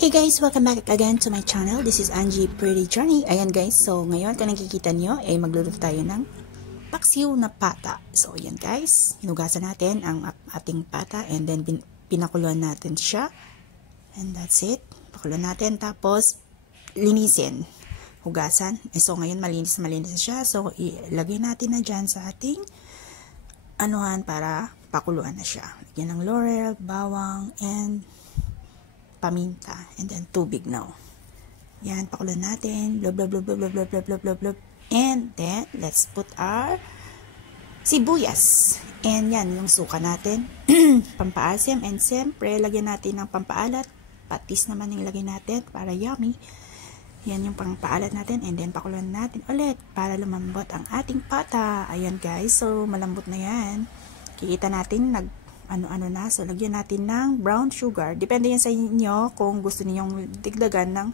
Hey guys, welcome back again to my channel. This is Angie Pretty Journey. Ayan guys, so ngayon kung nakikita nyo, ay magluluto tayo ng paksiw na pata. So ayan guys, hinugasan natin ang ating pata and then pinakuluan natin siya. And that's it. Pakuluan natin tapos linisin. Hugasan. So ngayon malinis siya. So ilagay natin na dyan sa ating anuhan para pakuluan na siya. Lagyan ng laurel, bawang, and paminta, and then tubig now. Yan, pakulan natin. Blub, blub, blub, blub, blub, blub, blub, blub, blub. And then, let's put our sibuyas. And yan, yung suka natin. Pampaasim. And siyempre, lagyan natin ng pampaalat. Patis naman yung lagyan natin para yummy. Yan yung pampaalat natin. And then, pakulan natin ulit para lumambot ang ating pata. Ayan guys, so malambot na yan. Kikita natin, ano-ano na. So, lagyan natin ng brown sugar. Depende yan sa inyo kung gusto ninyong digdagan ng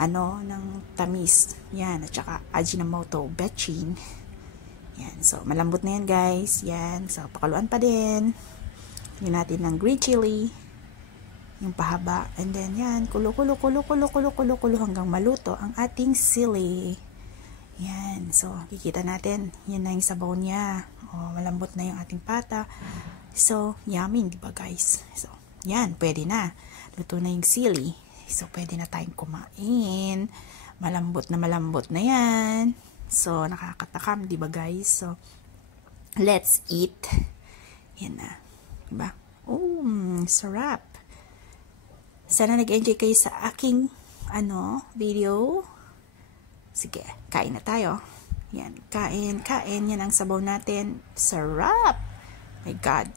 ng tamis. Yan. At saka Ajinomoto, betchin. Yan. So, malambot na yan guys. Yan. So, pakuluan pa din. Lagyan natin ng green chili. Yung pahaba. And then, yan. Kulo hanggang maluto ang ating sili. Yan. So, kikita natin. Yan na yung sabaw niya. O, malambot na yung ating pata. So, yummy, di ba guys? So, yan, pwede na. Luto na yung sili. So, pwede na tayong kumain. Malambot na yan. So, nakakatakam, di ba guys? So, let's eat. Yan na. Diba? Sarap. Sana nag-enjoy kayo sa aking, video. Sige, kain na tayo. Yan, kain. Yan ang sabaw natin. Sarap! My God.